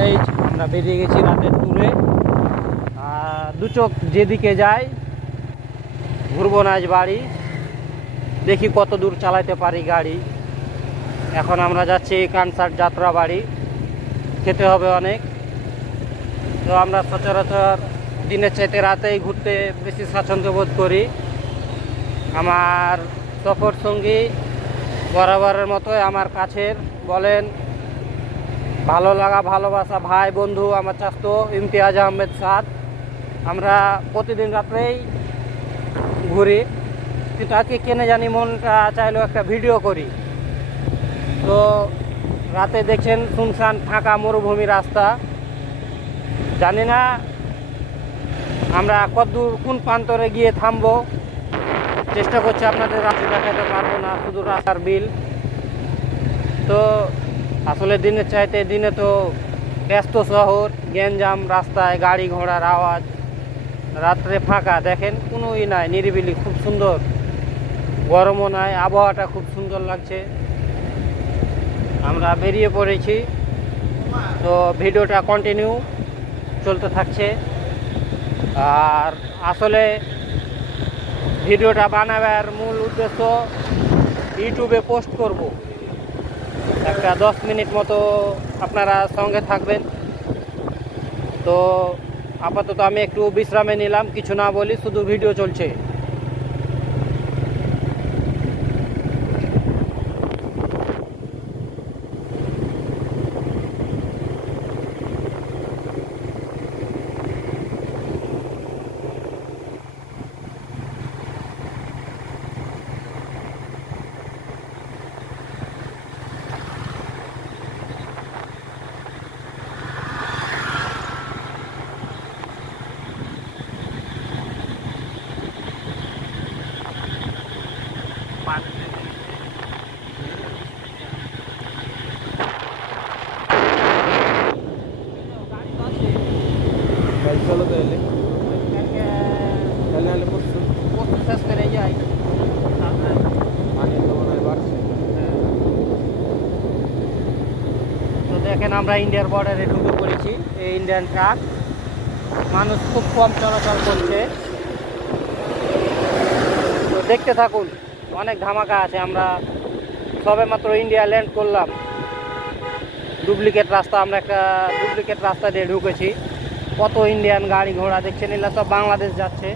Guys, আমরা বেরিয়ে গেছি রাতের ট্যুরে। দু চোখ যেদিকে যায় ঘুরবো না আজ বাড়ি, দেখি কত দূর চালাতে পারি গাড়ি। এখন আমরা যাচ্ছি কানসার যাত্রা বাড়ি, খেতে হবে অনেক। তো আমরা সচরাচর দিনের চাইতে রাতেই ঘুরতে বেশি স্বাচ্ছন্দ্য বোধ করি। আমার সফর সঙ্গী বরাবরের মতোই আমার কাছের বলেন ভালো লাগা ভালোবাসা ভাই বন্ধু আমার চাচতো ইমতিয়াজ আহমেদ সাদ। আমরা প্রতিদিন রাত্রেই ঘুরি, কিন্তু আজকে কেনে জানি মনটা চাইলো একটা ভিডিও করি। তো রাতে দেখছেন শুনশান ফাঁকা মরুভূমি রাস্তা, জানি না আমরা কতদূর কোন প্রান্তরে গিয়ে থামবো। চেষ্টা করছি আপনাদের রাস্তা দেখাতে পারবো না, শুধু রাস্তার বিল। তো আসলে দিনের চাইতে দিনে তো ব্যস্ত শহর, গ্যাঞ্জাম রাস্তায়, গাড়ি ঘোড়ার আওয়াজ। রাত্রে ফাঁকা, দেখেন কোনোই নাই, নিরিবিলি, খুব সুন্দর, গরমও নাই, আবহাওয়াটা খুব সুন্দর লাগছে। আমরা বেরিয়ে পড়েছি, তো ভিডিওটা কন্টিনিউ চলতে থাকছে। আর আসলে ভিডিওটা বানাবার মূল উদ্দেশ্য ইউটিউবে পোস্ট করব। একটা 10 মিনিট মতো আপনারা সঙ্গে থাকবেন। তো আপাতত আমি একটু বিশ্রামে নিলাম, কিছু না বলি, শুধু ভিডিও চলছে। চলো তাহলে তাহলে শেষ করে যাই। পানি তো মনে হয় বাড়ছে। তো দেখেন আমরা ইন্ডিয়ার বর্ডারে ঢুকে পড়েছি। এই ইন্ডিয়ান ট্রাক, মানুষ খুব কম চলাচল করছে। তো দেখতে থাকুন, অনেক ধামাকা আছে। আমরা সবে মাত্র ইন্ডিয়া ল্যান্ড করলাম। ডুপ্লিকেট রাস্তা, আমরা একটা ডুপ্লিকেট রাস্তা দিয়ে ঢুকেছি। কত ইন্ডিয়ান গাড়ি ঘোড়া দেখছেন, এগুলো সব বাংলাদেশ যাচ্ছে।